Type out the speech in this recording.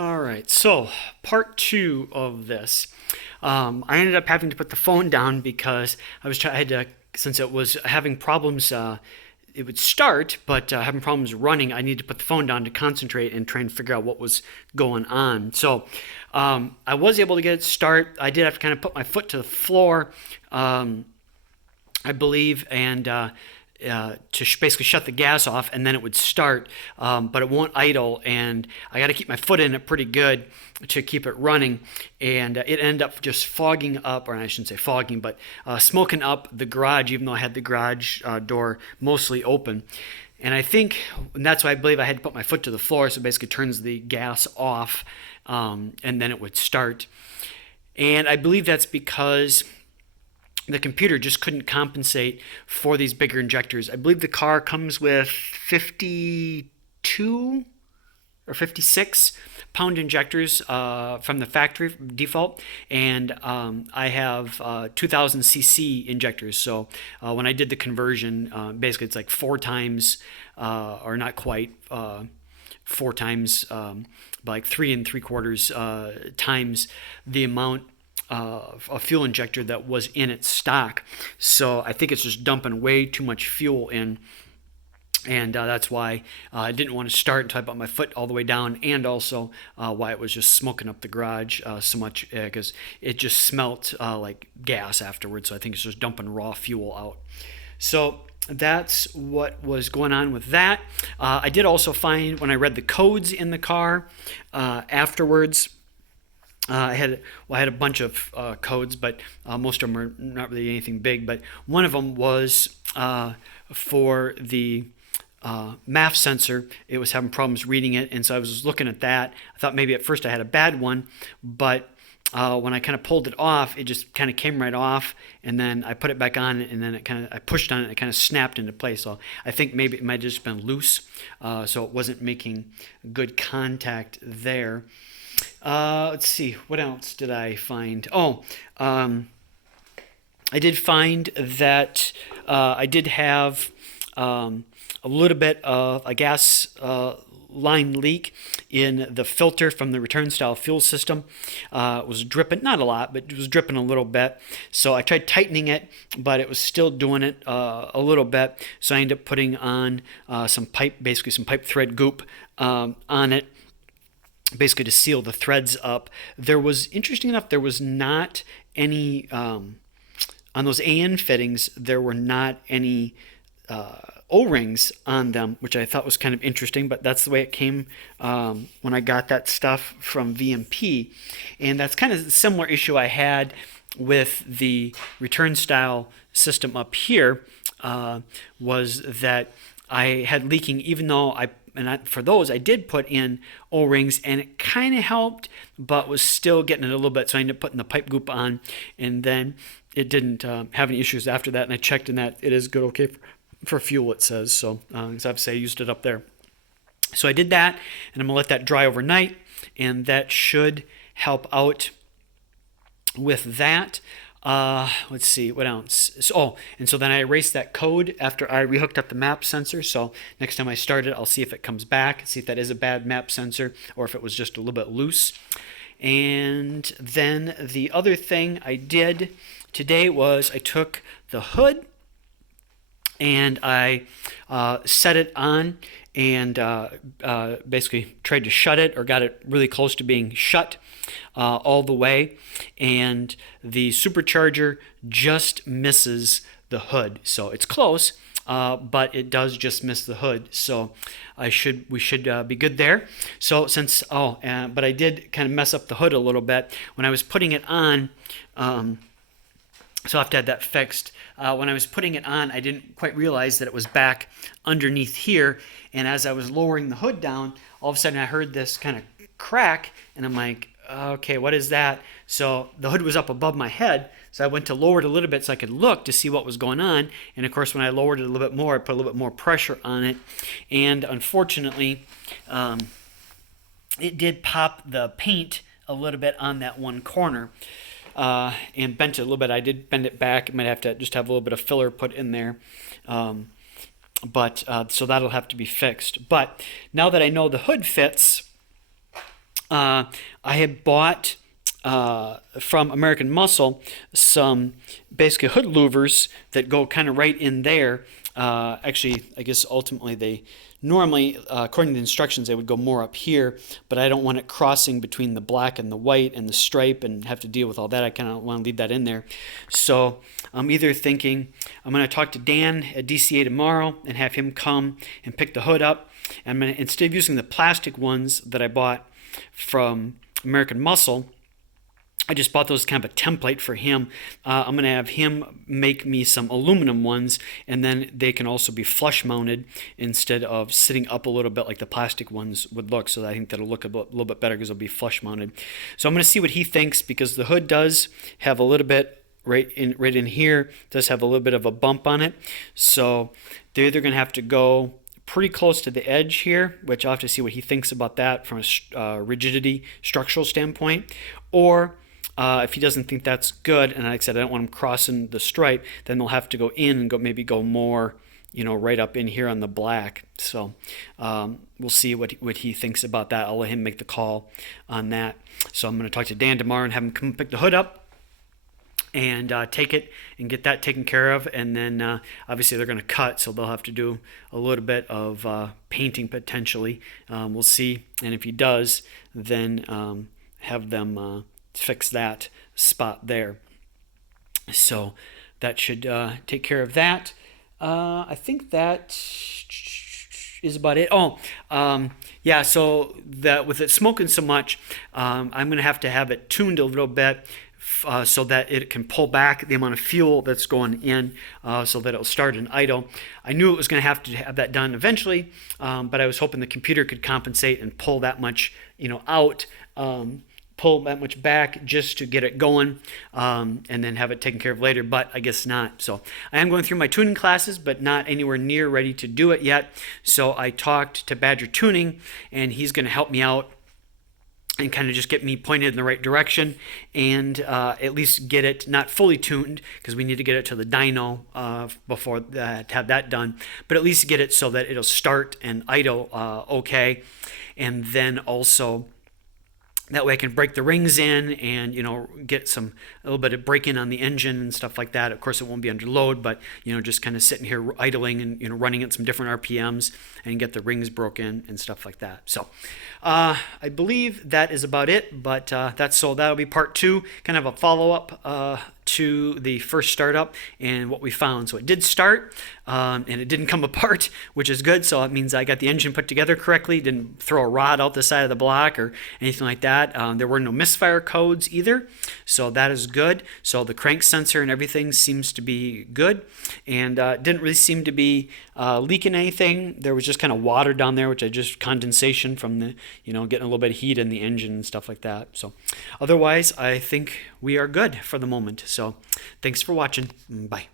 All right, so part two of this. I ended up having to put the phone down because I had to, since it was having problems. It would start, but having problems running, I needed to put the phone down to concentrate and try and figure out what was going on. So I was able to get it start. I did have to kind of put my foot to the floor, I believe, and to basically shut the gas off, and then it would start, but it won't idle, and I got to keep my foot in it pretty good to keep it running, and it ended up just fogging up, or I shouldn't say fogging, but smoking up the garage, even though I had the garage door mostly open. And that's why I believe I had to put my foot to the floor, so it basically turns the gas off, and then it would start. And I believe that's because the computer just couldn't compensate for these bigger injectors. I believe the car comes with 52 or 56 pound injectors from the factory default, and I have 2000 cc injectors. So when I did the conversion, basically it's like four times, or not quite, four times, like 3 3/4 times the amount a fuel injector that was in its stock. So I think it's just dumping way too much fuel in. And that's why I didn't want to start until I put my foot all the way down, and also why it was just smoking up the garage so much, because it just smelt like gas afterwards. So I think it's just dumping raw fuel out. So that's what was going on with that. I did also find, when I read the codes in the car afterwards, I had a bunch of codes, but most of them are not really anything big. But one of them was for the MAF sensor. It was having problems reading it, and so I was looking at that. I thought maybe at first I had a bad one, but when I kind of pulled it off, it just kind of came right off, and then I put it back on, and then I pushed on it, and it kind of snapped into place. So I think maybe it might have just been loose, so it wasn't making good contact there. Let's see, what else did I find? I did find that I did have a little bit of a gas line leak in the filter from the return style fuel system. It was dripping, not a lot, but it was dripping a little bit. So I tried tightening it, but it was still doing it a little bit. So I ended up putting on some pipe thread goop on it, basically to seal the threads up. There was, interesting enough, there was not any, on those AN fittings, there were not any O-rings on them, which I thought was kind of interesting, but that's the way it came when I got that stuff from VMP. And that's kind of a similar issue I had with the return style system up here, was that I had leaking, even though for those I did put in O-rings, and it kind of helped, but was still getting it a little bit. So I ended up putting the pipe goop on, and then it didn't have any issues after that. And I checked, and that it is good, okay for fuel, it says. So as I've said, I used it up there. So I did that, and I'm gonna let that dry overnight, and that should help out with that. Let's see, what else? And so then I erased that code after I rehooked up the map sensor. So next time I start it, I'll see if it comes back, see if that is a bad map sensor or if it was just a little bit loose. And then the other thing I did today was I took the hood and I set it on, and basically tried to shut it, or got it really close to being shut all the way, and the supercharger just misses the hood. So it's close, but it does just miss the hood. So we should be good there. So but I did kind of mess up the hood a little bit when I was putting it on. So I have to have that fixed. When I was putting it on, I didn't quite realize that it was back underneath here. And as I was lowering the hood down, all of a sudden I heard this kind of crack, and I'm like, okay, what is that? So the hood was up above my head, so I went to lower it a little bit so I could look to see what was going on. And of course, when I lowered it a little bit more, I put a little bit more pressure on it, and unfortunately, it did pop the paint a little bit on that one corner. And bent it a little bit. I did bend it back. I might have to just have a little bit of filler put in there. So that'll have to be fixed. But now that I know the hood fits, I had bought from American Muscle some basically hood louvers that go kind of right in there. Actually, I guess ultimately they normally, according to the instructions, they would go more up here, but I don't want it crossing between the black and the white and the stripe and have to deal with all that. I kind of want to leave that in there. So I'm either thinking I'm going to talk to Dan at DCA tomorrow and have him come and pick the hood up. And I'm going to, instead of using the plastic ones that I bought from American Muscle, I just bought those as kind of a template for him. I'm going to have him make me some aluminum ones, and then they can also be flush mounted instead of sitting up a little bit like the plastic ones would look. So I think that'll look a little bit better because they'll be flush mounted. So I'm going to see what he thinks, because the hood does have a little bit right in here, does have a little bit of a bump on it. So they're either going to have to go pretty close to the edge here, which I'll have to see what he thinks about that from a rigidity structural standpoint, or if he doesn't think that's good, and like I said, I don't want him crossing the stripe, then they'll have to go in and maybe go more, right up in here on the black. So we'll see what he thinks about that. I'll let him make the call on that. So I'm going to talk to Dan tomorrow and have him come pick the hood up and take it and get that taken care of. And then obviously they're going to cut, so they'll have to do a little bit of painting potentially. We'll see. And if he does, then have them fix that spot there. So that should take care of that. I think that is about it. Yeah, so that with it smoking so much, I'm going to have it tuned a little bit so that it can pull back the amount of fuel that's going in, so that it'll start an idle. I knew it was going to have that done eventually, but I was hoping the computer could compensate and pull that much, out, pull that much back just to get it going, and then have it taken care of later, but I guess not. So I am going through my tuning classes, but not anywhere near ready to do it yet. So I talked to Badger Tuning, and he's going to help me out and kind of just get me pointed in the right direction, and at least get it not fully tuned, because we need to get it to the dyno before to have that done, but at least get it so that it'll start and idle okay, and then also that way I can break the rings in and, get a little bit of break in on the engine and stuff like that. Of course, it won't be under load, but, just kind of sitting here idling and, running at some different RPMs and get the rings broken and stuff like that. So I believe that is about it, but that'll be part 2, kind of a follow-up to the first startup and what we found. So it did start, and it didn't come apart, which is good. So it means I got the engine put together correctly, didn't throw a rod out the side of the block or anything like that. There were no misfire codes either, so that is good. So the crank sensor and everything seems to be good, and didn't really seem to be leaking anything. There was just kind of water down there, which I just condensation from the, getting a little bit of heat in the engine and stuff like that. So otherwise, I think we are good for the moment. So thanks for watching. Bye.